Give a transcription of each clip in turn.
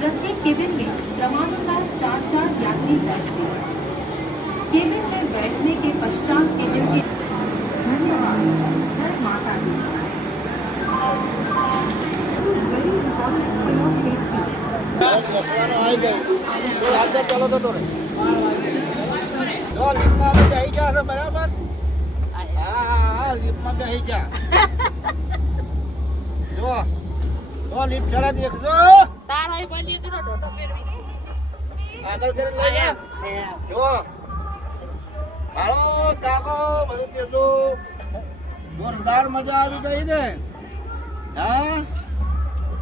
प्रत्येक केबिन में क्रमानुसार चार चार यात्री बैठते हैं। केबिन में बैठने के पश्चात केबिन के धन्यवाद जय माता दी Very important for your છો બરાબર? હા હા લીફમાં બેસી ગયા જો જો લીફ ચડે દેખજો તારા બોલી કરો ડોટો ફેરવી આગળ કરી લઈ જા. જો. હાલો કાકો બધું તેજો જોરદાર મજા આવી ગઈ ને. હા?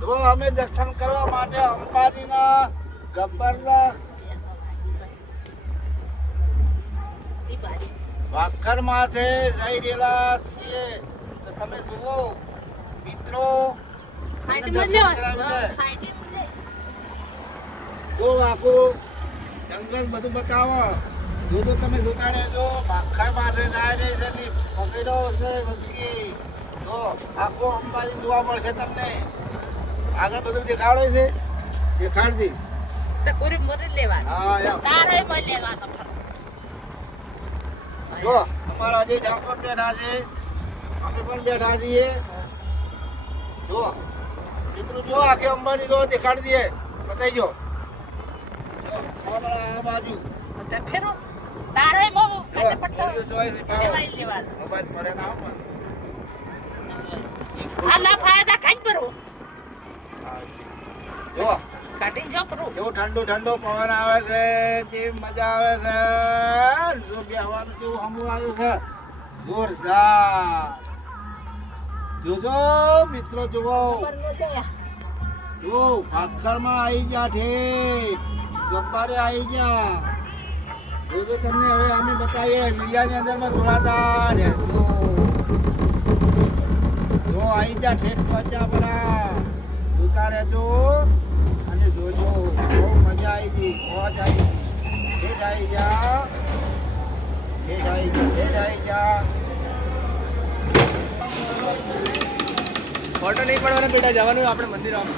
જો અમે દર્શન કરવા માટે અંબાજીના ગબ્બરના વાખર માથે જઈ રહેલા છીએ. તો તમે જુઓ મિત્રો જો આખું જંગલ બધું બતાવો. જો તો તમે જોતા રહેજો. ભાખર માથે જાય રહી છે પકડો છે વચકી જો આખો અંબાજી જોવા મળશે તમને. આગળ બધું દેખાડે છે? દેખાડજી. લેવા હા તારા લેવાનો. ફરો જો અમારા જે ડાકોર બેઠા છે અમે પણ બેઠા છીએ. જો મિત્રો જો આખે અંબાજી જો દેખાડી દઈએ બતાવી જો અમારા આ બાજુ. ફેરો. તારા બહુ લેવાનો. મોબાઈલ પડે ના આ કાઈ જો કાઢીને જો કરો. કેવો ઠંડો ઠંડો પવન આવે છે તે મજા આવે છે. જો બેહવાનું કેવું હમું આવ્યું છે. જોરદાર. જોજો, મિત્રો જુઓ જો, ભાખરમાં આવી ગયા ઠેક ગબ્બારે આવી ગયા. જોજો તમને હવે અમે બતાવીએ, મીડિયાની અંદરમાં જોડાતા રહેજો જો. આવી ગયા ઠેક પહોંચ્યા બરા જોતા રહેજો. બહુ મજા આવી ગઈ મોજ આવી ઠેઠ આવી ગયા ઠેઠ આવી ગયા ઠેઠ આવી ફોટો નહીં પડવાના બેટા જવાનું આપણે મંદિર હવે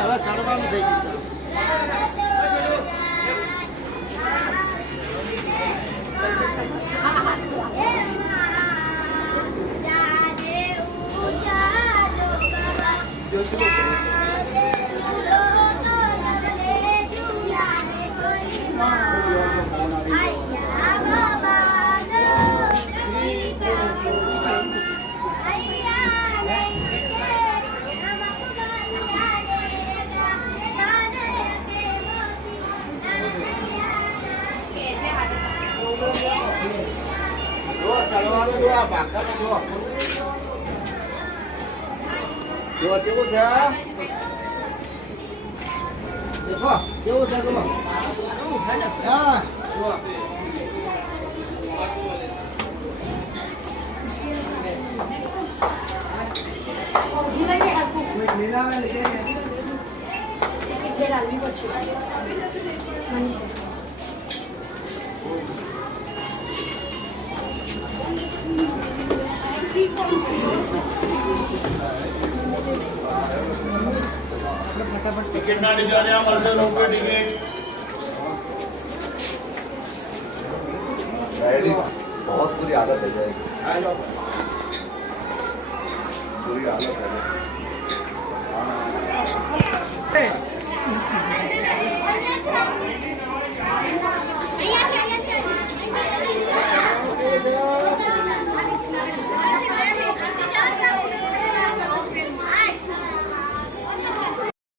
હવે ચડવાનું થઈ ગયું 좋아 막 가면 좋아 좋아 뛰어보세요 좋아 뛰어보세요 그만 야 좋아 Me daba el que era el mismo chico. Buenísimo. फटाफट टिकट ना निकाले आप अलग लोग टिकट बहुत बुरी आदत है। जाएगी बुरी हालत है। हाँ।